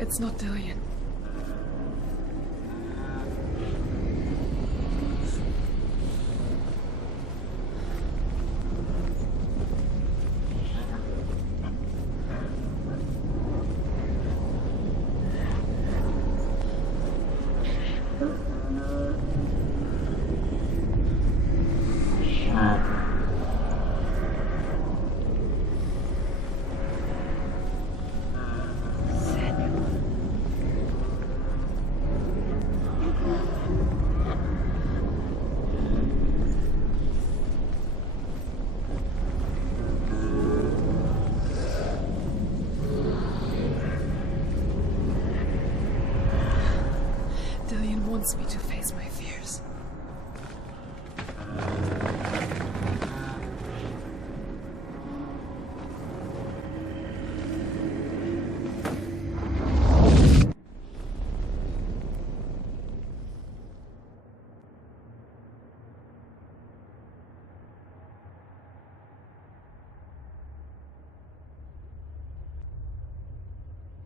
It's not Dillian. Dillian wants me to face my fears.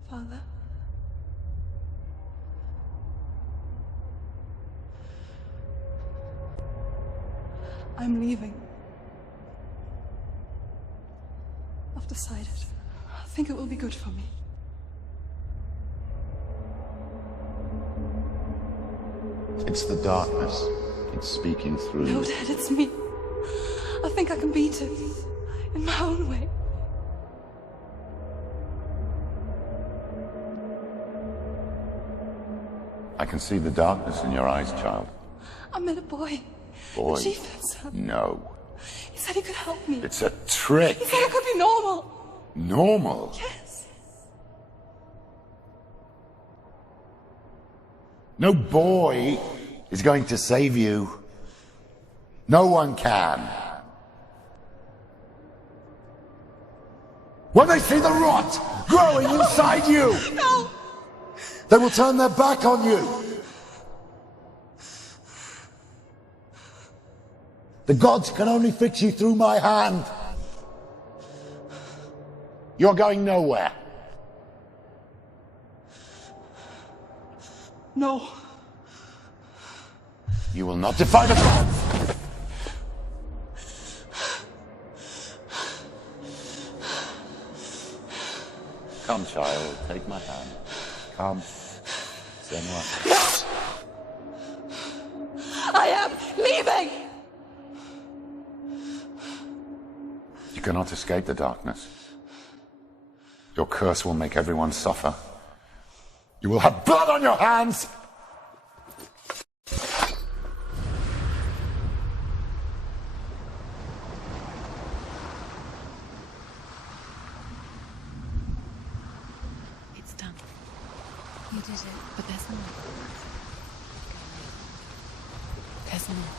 Father? I'm leaving. I've decided. I think it will be good for me. It's the darkness. It's speaking through you. No, Dad, it's me. I think I can beat it. In my own way. I can see the darkness in your eyes, child. I met a boy. Boy? The chieftain's son. No. He said he could help me. It's a trick. He said I could be normal. Normal? Yes. No boy is going to save you. No one can. When they see the rot growing inside you, No! they will turn their back on you. The gods can only fix you through my hand. You're going nowhere. No. You will not defy the gods. Come, child, take my hand. Come. Senua. I am leaving! You cannot escape the darkness. Your curse will make everyone suffer. You will have blood on your hands! It's done. You did it, but there's more. There's more.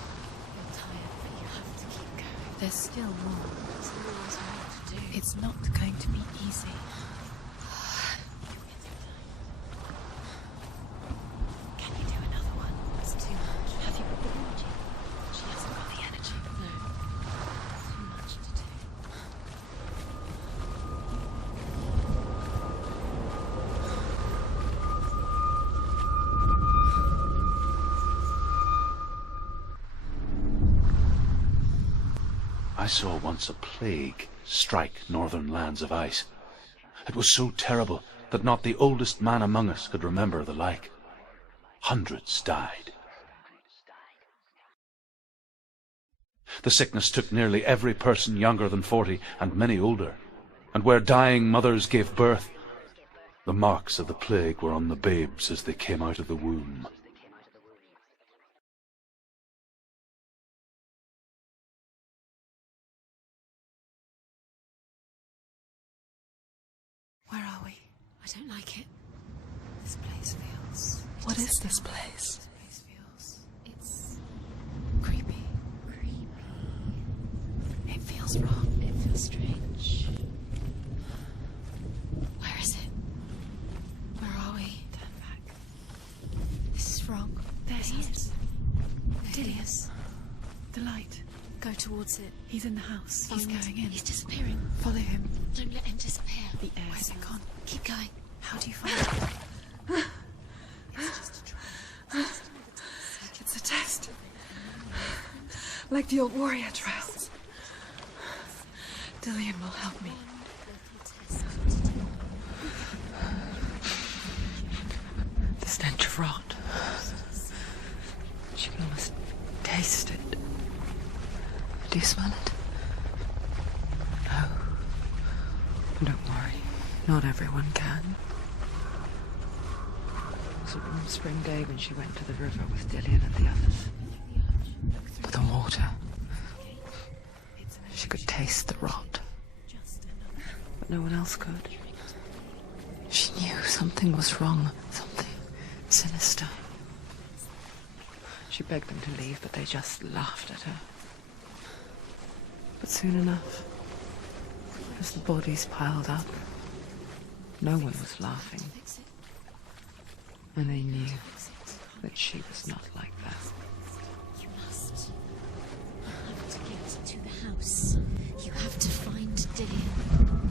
You're tired, but you have to keep going. There's still more. There's more to do. It's not going to be easy. Can you do another one? It's too much. Have you got the energy? She hasn't got the energy. No. Too much to do. I saw once a plague strike northern lands of ice. It was so terrible that not the oldest man among us could remember the like. Hundreds died. The sickness took nearly every person younger than 40 and many older. And where dying mothers gave birth, the marks of the plague were on the babes as they came out of the womb. Where are we? I don't like it. This place feels... What is this place? This place feels... It's... creepy. Creepy. It feels wrong. It feels strange. Where is it? Where are we? Turn back. This is wrong. There he is. There he is. The light. Go towards it. He's in the house. He's Find- going in. He's disappearing. Follow him. Don't let him disappear. The air's Where's it gone? Keep going. How do you find it? It's just a trial. It's a test. Like the old warrior trials. Dillian will help me. The stench of rot. She can almost taste it. Do you smell it? No. Don't worry. Not everyone can. It was a warm spring day when she went to the river with Dillian and the others. For the water. She could taste the rot. But no one else could. She knew something was wrong. Something sinister. She begged them to leave, but they just laughed at her. But soon enough, as the bodies piled up, no one was laughing. And they knew that she was not like that. You must. You have to get to the house. You have to find Dillian.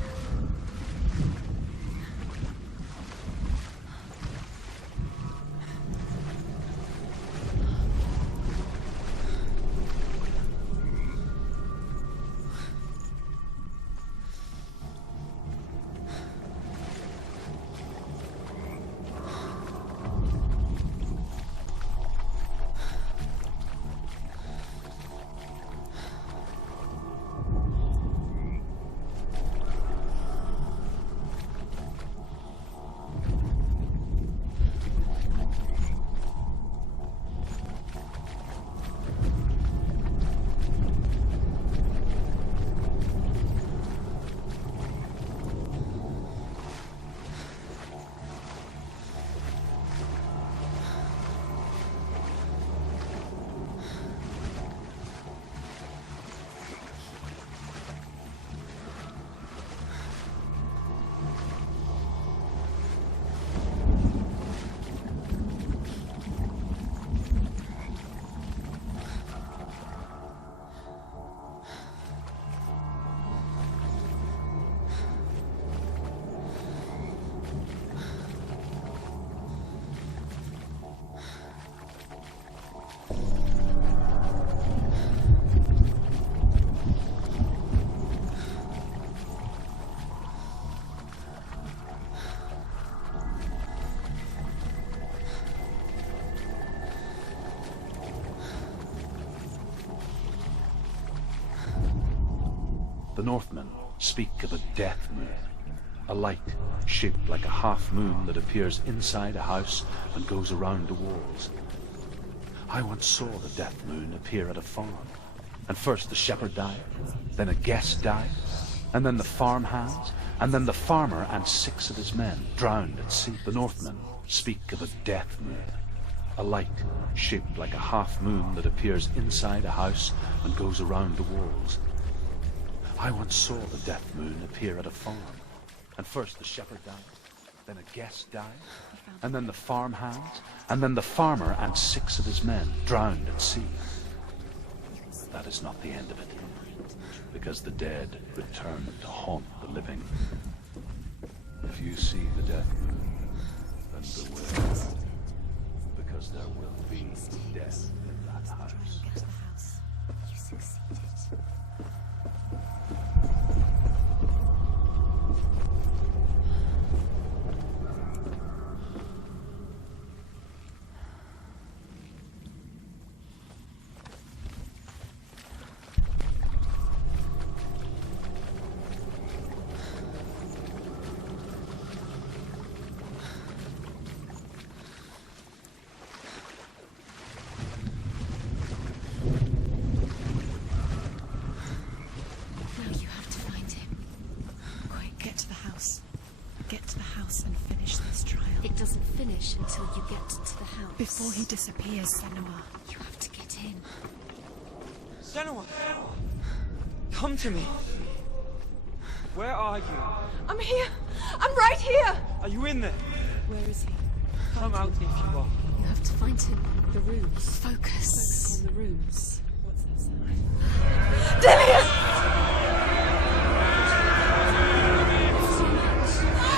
The Northmen speak of a death moon, a light shaped like a half moon that appears inside a house and goes around the walls. I once saw the death moon appear at a farm, and first the shepherd died, then a guest died, and then the farmhands, and then the farmer and 6 of his men drowned at sea. The Northmen speak of a death moon, a light shaped like a half moon that appears inside a house and goes around the walls. I once saw the death moon appear at a farm, and first the shepherd died, then a guest died, and then the farmhands, and then the farmer and 6 of his men drowned at sea. That is not the end of it, because the dead return to haunt the living. If you see the death moon, then beware, because there will be death in that house. You succeeded. Until you get to the house. Before he disappears, Senua. You have to get in. Senua! Come to me! Where are you? I'm here! I'm right here! Are you in there? Where is he? Come out if you are. You have to find him. The rooms. Focus. Focus on the rooms. What's that sound? Dillian!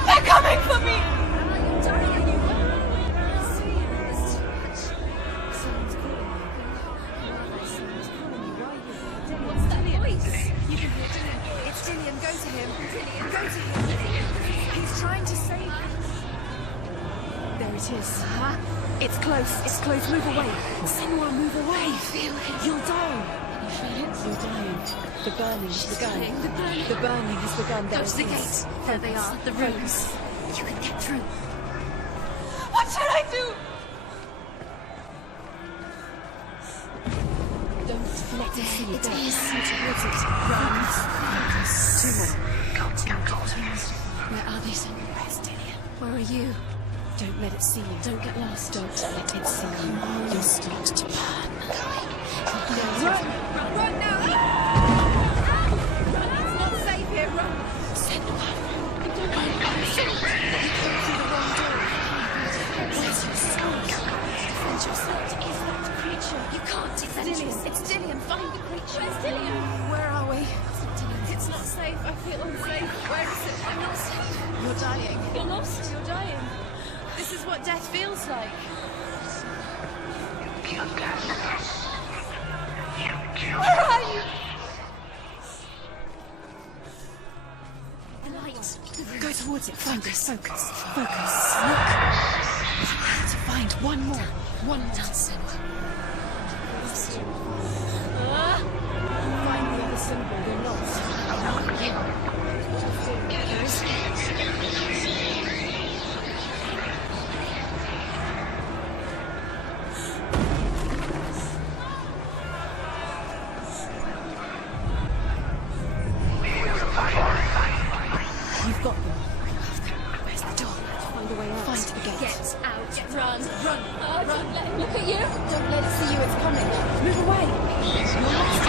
They're coming for me! face. You can hear Dillian. It's Dillian. Go to him. Dillian, go to him. He's trying to save you. There it is. Huh? It's close. It's close. Move away. Senua, move away. I feel it. You'll die. You feel it? You're dying. The burning has begun. The burning has begun. There Go to the gate. There they are. The rooms. You can get through. What should I do? Don't let it see you. It is. Towards it. Run. Focus. 2 more. Where are they, Senua? Where's Dillian? Where are you? Don't let it see you. Don't get lost. Don't let it see you. You'll start to burn. Run! Run now! It's not safe here. Run. Senua! You don't run. You came through the wrong door. Where's your soul? Defend yourself. Is that creature? You can't defend yourself. It's Dillian. Find the creature. Where's Dillian? Where are we? It's not Dillian. It's not safe. I feel unsafe. Where is it? I'm not safe. You're dying. You're lost. You're dying. This is what death feels like. Where are you? The light. Go towards it. Focus. Focus. Focus. Look. You have to find one more. One more. Done, Senua. Find the other symbol. They're lost. There is You've got them. Where's the door? Find a way out. Find the gate. Get out. Run. Run. Oh, don't let him look at you. Don't let it see you. It's coming. Move away. You're lost.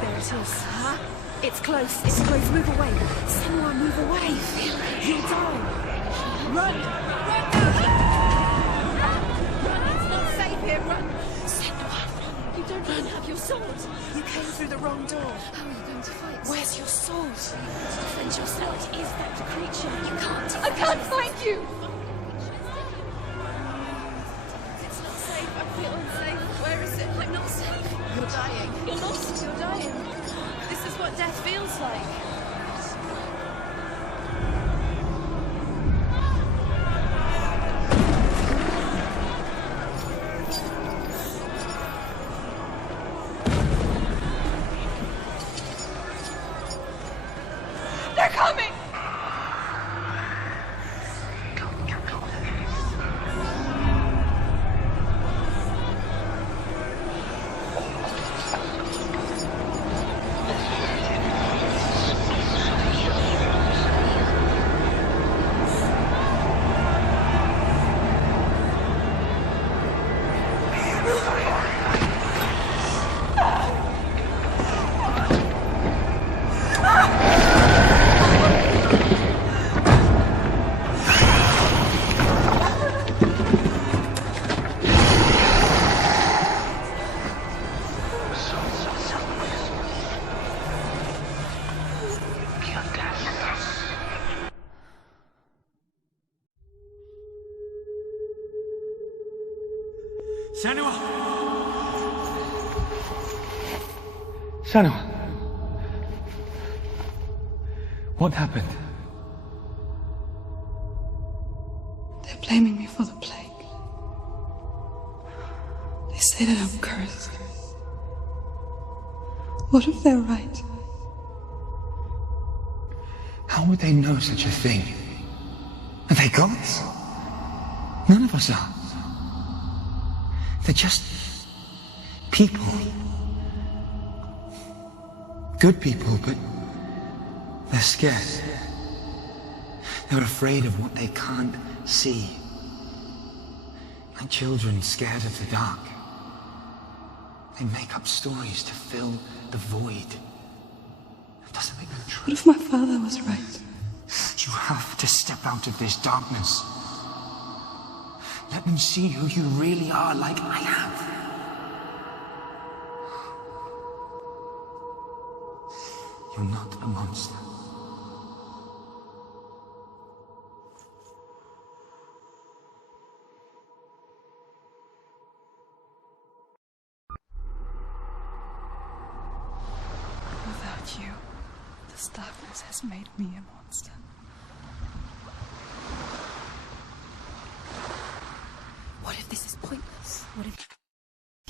There it is. Huh? It's close. It's close. Move away. Senua, move away. You'll die. Run. Run now. Run. It's not safe here. Run. Senua, you don't even have your sword. You came through the wrong door. How are you going to fight? Where's your sword? Defend yourself. What is that creature? You can't. I can't find you. It's not safe. I feel unsafe. Where is it? I'm not safe. You're dying. You're lost. You're dying. This is what death feels like. They're coming! Senua! Senua! What happened? They're blaming me for the plague. They say that I'm cursed. What if they're right? How would they know such a thing? Are they gods? None of us are. They're just people. Good people, but they're scared. They're afraid of what they can't see. Like children scared of the dark. They make up stories to fill the void. What if my father was right? You have to step out of this darkness. Let them see who you really are, like I have. You're not a monster. Without you, this darkness has made me a monster. What if this is pointless? What if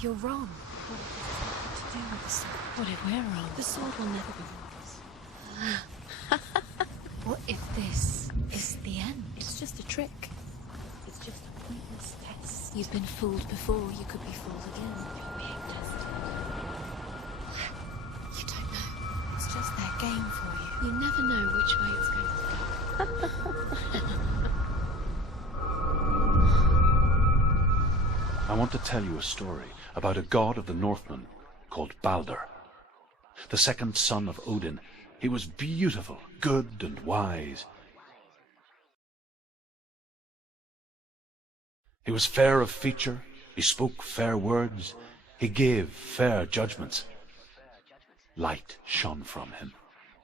you're wrong? What if this has nothing to do with the sword? What if we're wrong? The sword will never be yours. What if this is the end? It's just a trick. It's just a pointless test. You've been fooled before. You could be fooled again. You're being tested. You don't know. It's just their game for you. You never know which way it's going to go. I want to tell you a story about a god of the Northmen called Balder, the second son of Odin. He was beautiful, good, and wise. He was fair of feature, he spoke fair words, he gave fair judgments. Light shone from him.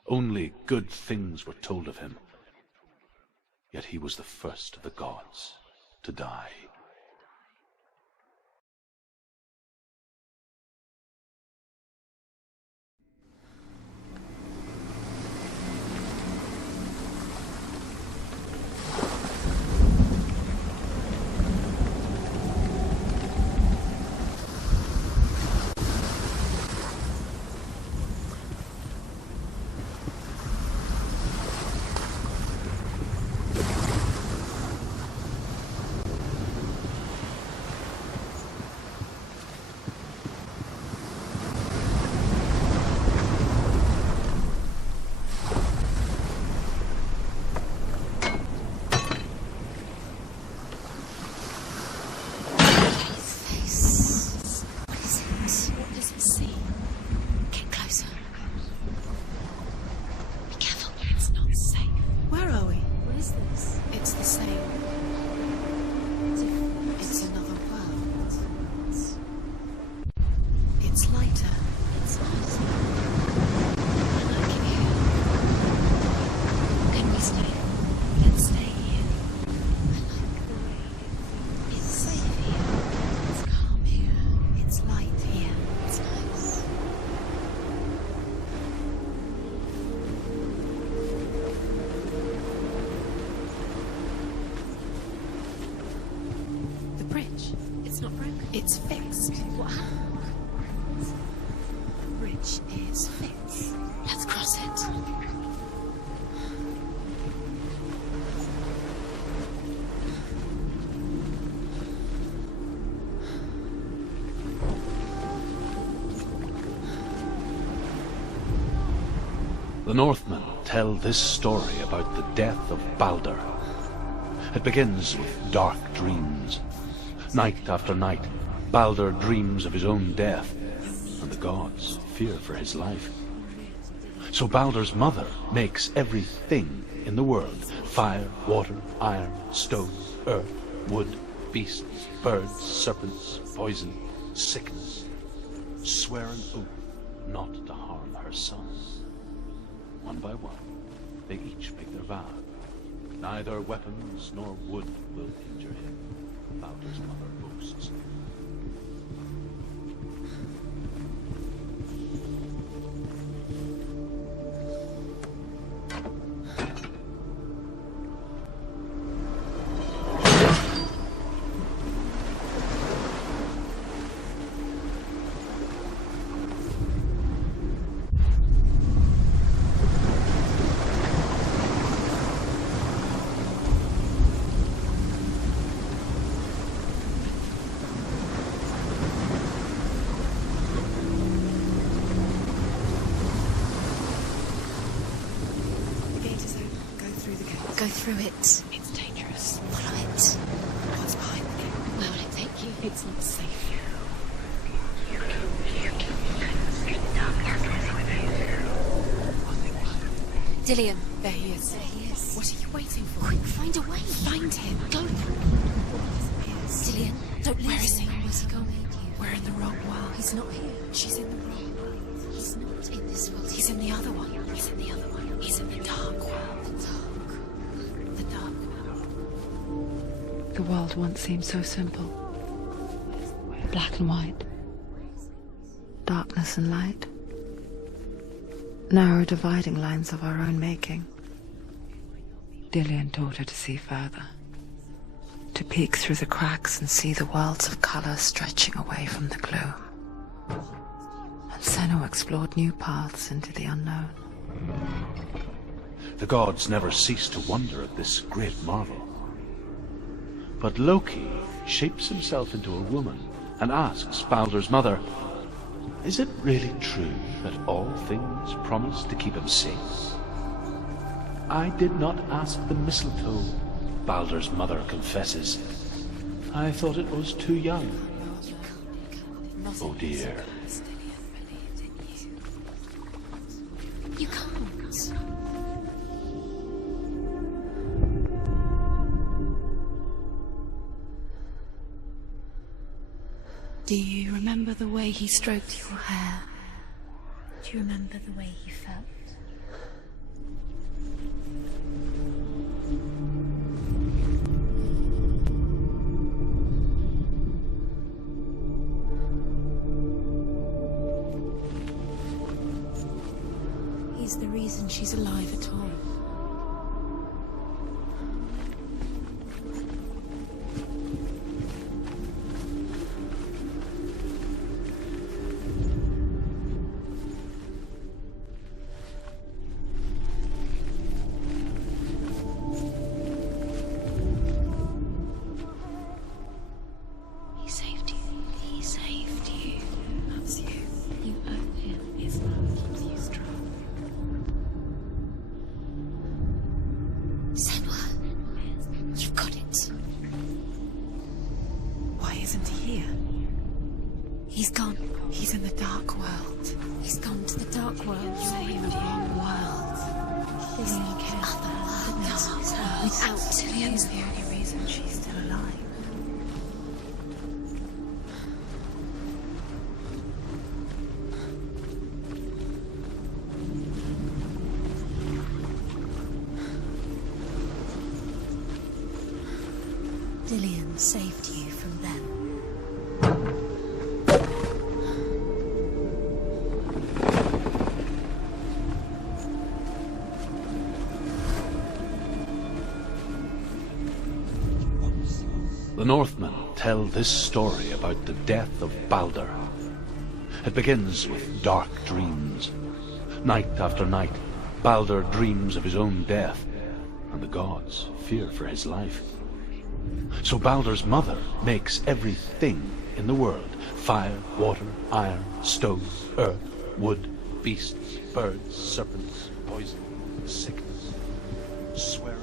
Only good things were told of him. Yet he was the first of the gods to die. It's fixed. What happened? The bridge is fixed. Let's cross it. The Northmen tell this story about the death of Balder. It begins with dark dreams. Night after night, Balder dreams of his own death, and the gods fear for his life. So Balder's mother makes everything in the world: fire, water, iron, stone, earth, wood, beasts, birds, serpents, poison, sickness. Swear an oath not to harm her sons. One by one, they each make their vow. Neither weapons nor wood will injure him, Balder's mother boasts. Go through it. It's dangerous. Follow it. What's behind the gate? Where will it take you? It's not safe. Dillian. There he is. There he is. What are you waiting for? Quick, find a way. Find him. Go. Dillian, don't lose Where is he? him. Where's he gone? We're in the wrong world. He's not here. She's in the wrong world. He's not in this world. He's in the other one. He's in the other one. He's in the dark world. The dark world. The world once seemed so simple. Black and white. Darkness and light. Narrow dividing lines of our own making. Dillian taught her to see further. To peek through the cracks and see the worlds of colour stretching away from the gloom. And Senua explored new paths into the unknown. The gods never ceased to wonder at this great marvel. But Loki shapes himself into a woman and asks Baldur's mother, "Is it really true that all things promise to keep him safe?" "I did not ask the mistletoe," Baldur's mother confesses. "I thought it was too young." Oh dear. You can't. Do you remember the way he stroked your hair? Do you remember the way he felt? He's the reason she's alive at all. He saved you. He saved you. That's you. You owe him. His love keeps you strong. Senua, you've got it. Why isn't he here? He's gone. He's in the dark world. He's gone to the dark world. You're in the wrong world. There's no other world. Without Dillian's you. the only reason she's still alive. Dillian saved you from them. The Northmen tell this story about the death of Baldur. It begins with dark dreams. Night after night, Baldur dreams of his own death, and the gods fear for his life. So Baldur's mother makes everything in the world: fire, water, iron, stone, earth, wood, beasts, birds, serpents, poison, sickness, swearing.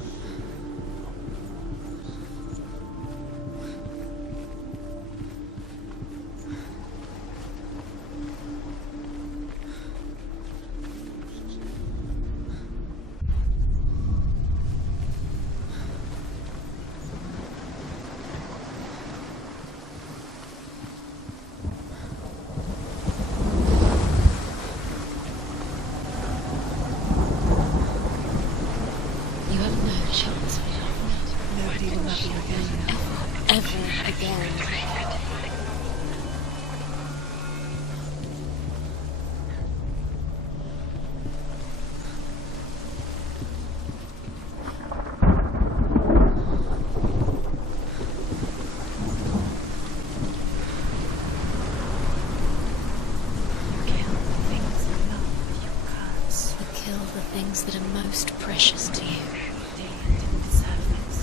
You have no chance. Nobody will love you again. Ever again. Kill the things you love. You curse. You kill the things that are most precious to you. Dillian didn't deserve this.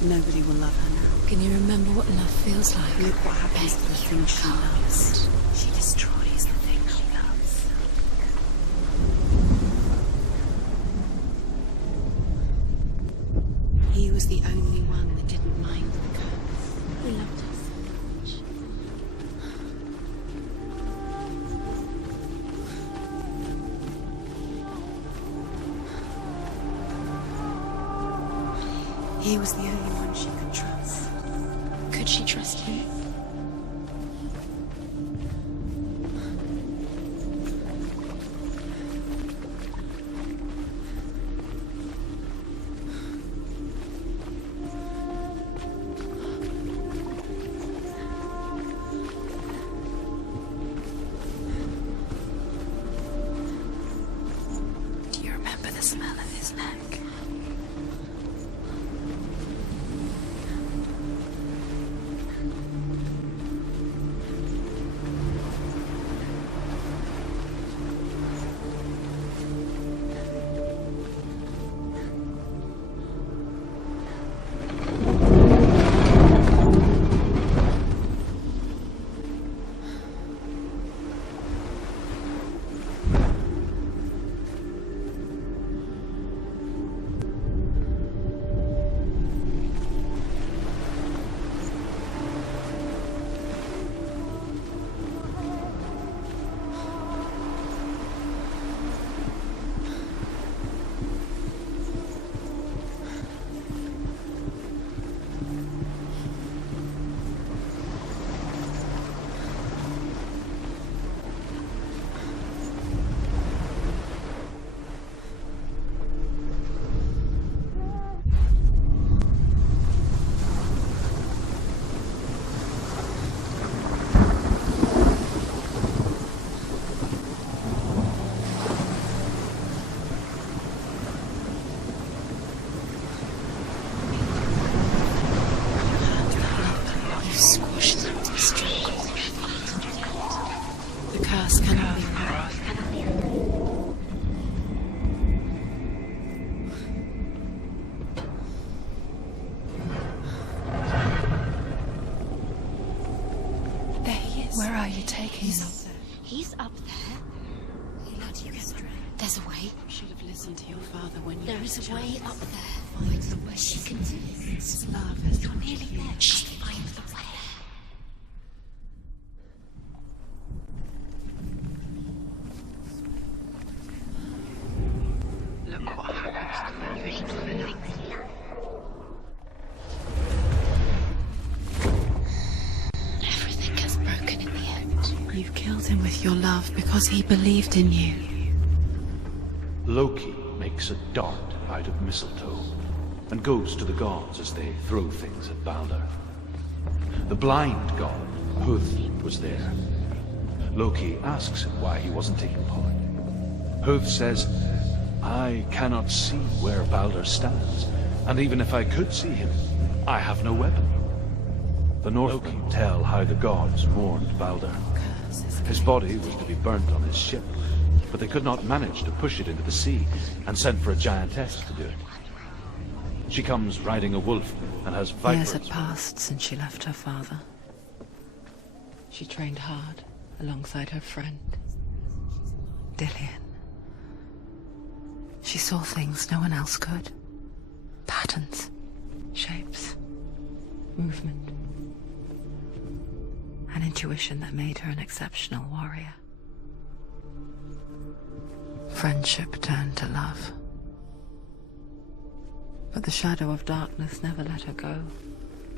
Nobody will love her now. Can you remember what love feels like? Look what happens to the thing she loves. She destroys the thing she loves. He was the only one that didn't mind the curse. He loved her so much. He was the only one she could trust. Could she trust him? Do you remember the smell of his neck? The curse cannot be broken. There he is. Where are you taking him? He's up there. He let you get through. There's a way. You should have listened to your father when you There had is the a way chance. up there. Find the way. She can do this. His love is You're what nearly you there. need. Just find the way. Look what happens to the thing she loves. Everything gets broken in the end. You killed him with your love because he believed in you. Loki makes a dart out of mistletoe and goes to the gods as they throw things at Balder. The blind god, Huth, was there. Loki asks him why he wasn't taking part. Huth says, I cannot see where Balder stands, and even if I could see him, I have no weapon. The Northmen tell how the gods mourned Balder. His body was to be burnt on his ship, but they could not manage to push it into the sea and sent for a giantess to do it. She comes riding a wolf and has vipers. Years had passed since she left her father. She trained hard alongside her friend, Dillian. She saw things no one else could. Patterns, shapes, movement. An intuition that made her an exceptional warrior. Friendship turned to love. But the shadow of darkness never let her go,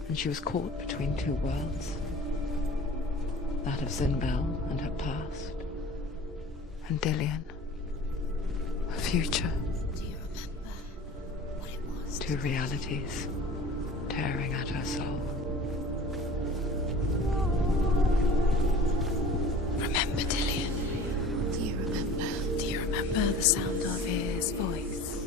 and she was caught between two worlds. That of Zinbel and her past, and Dillian, her future. Do you remember what it was? Two realities tearing at her soul. Remember Dillian? Do you remember? Do you remember the sound of his voice?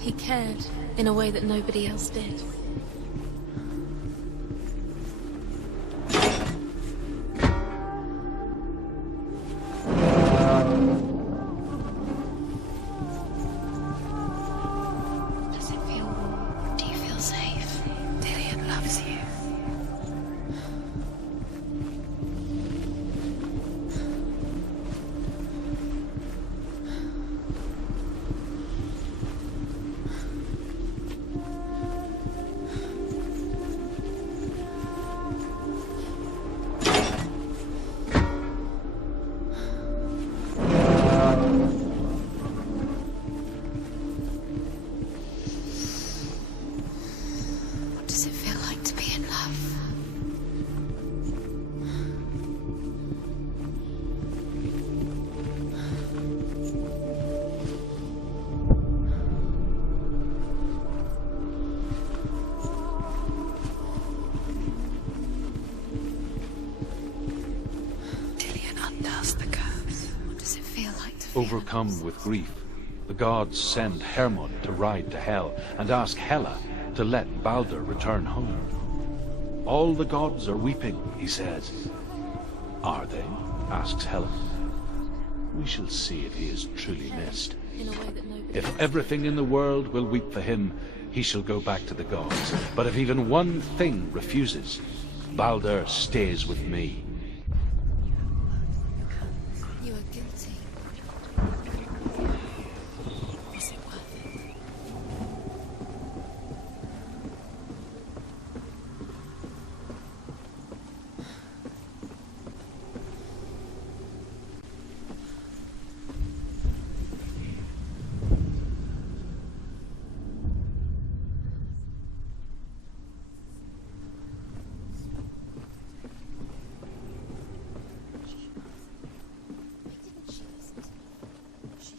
He cared in a way that nobody else did. does the curse? What does it feel like to feel Overcome with grief, the gods send Hermod to ride to Hell and ask Hela to let Balder return home. All the gods are weeping, he says. Are they? Asks Hela. We shall see if he is truly missed. In a way that nobody If everything in the world will weep for him, he shall go back to the gods. But if even one thing refuses, Balder stays with me. You are guilty. Was it worth it?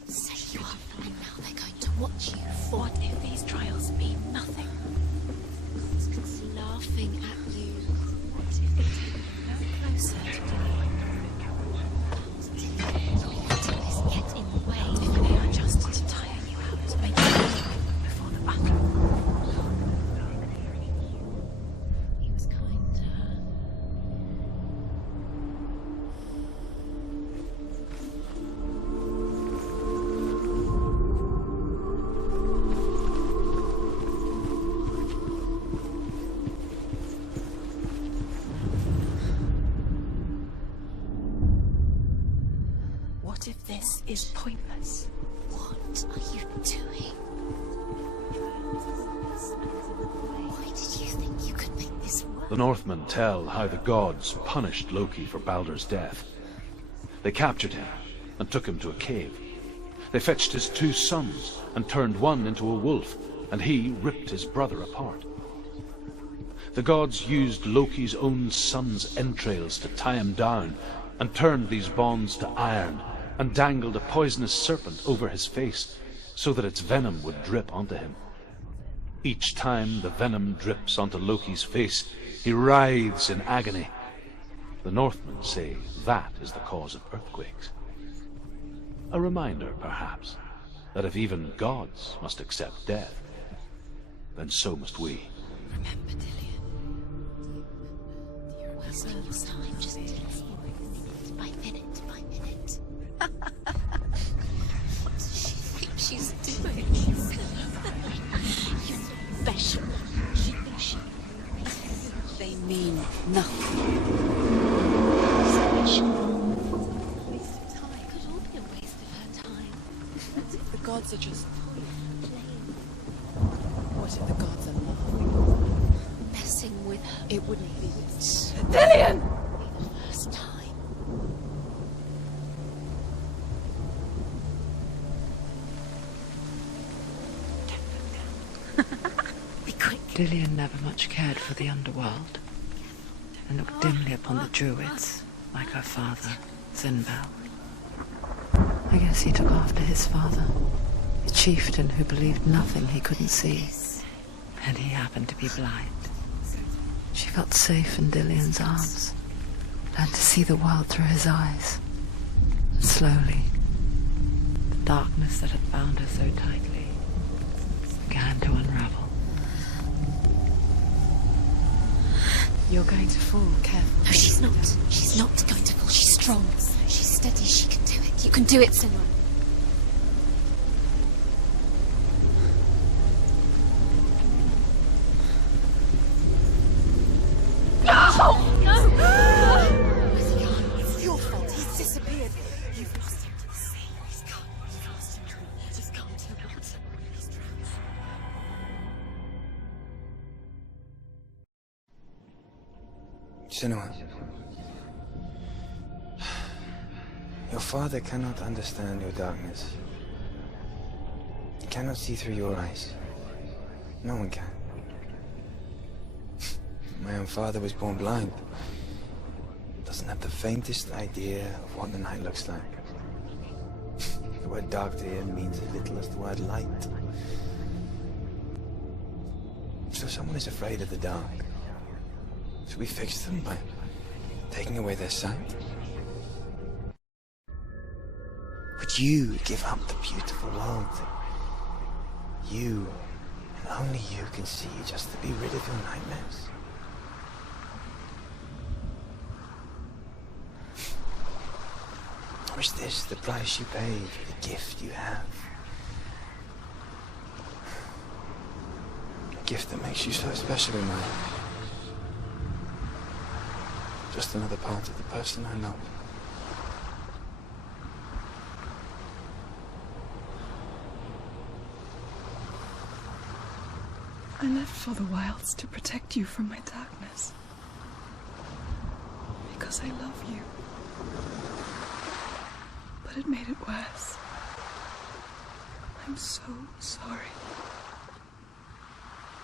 Say you are fine now. They're going to watch you fall. What if these trials mean nothing? Laughing at you. What if they take me no closer to Get in the way. if they are just to tire you out, to make you weak before the battle? He was kind to her. What if this is pointless? What are you doing? Why did you think you could make this work? The Northmen tell how the gods punished Loki for Balder's death. They captured him and took him to a cave. They fetched his 2 sons and turned one into a wolf, and he ripped his brother apart. The gods used Loki's own son's entrails to tie him down and turned these bonds to iron and dangled a poisonous serpent over his face so that its venom would drip onto him. Each time the venom drips onto Loki's face, he writhes in agony. The Northmen say that is the cause of earthquakes. A reminder, perhaps, that if even gods must accept death, then so must we. Remember, Dillian. You're wasting your time just delaying minute by minute by minute. What does she think she's doing? You're special. She thinks she. They mean nothing. Special. Waste of time. It could all be a waste of her time. The gods are just... Playing, What if the gods are not? messing with her. It wouldn't be... Dillian! Be the first time. Be quick. Dillian never much cared for the underworld, and looked dimly upon the Druids, like her father, Zinbel. I guess he took after his father, a chieftain who believed nothing he couldn't see, and he happened to be blind. She felt safe in Dillian's arms, learned to see the world through his eyes, and slowly, the darkness that had bound her so tightly began to unravel. You're going to fall, careful. No, she's not. She's not going to fall. She's strong. She's steady. She can do it. You can do it, Senua. No! No! Where's he gone? It's your fault. He's disappeared. You've lost him to the sea. He's gone. You've lost him to the... Just gone to the water. He's drowned. Senua, your father cannot understand your darkness. He cannot see through your eyes. No one can. My own father was born blind. Doesn't have the faintest idea of what the night looks like. The word dark to him means as little as the word light. So someone is afraid of the dark. So we fix them by taking away their sight. Could you give up the beautiful world that you, and only you, can see just to be rid of your nightmares? Or is this the price you pay for the gift you have? A gift that makes you so special in my life. Just another part of the person I love. I left for the wilds to protect you from my darkness. Because I love you. But it made it worse. I'm so sorry.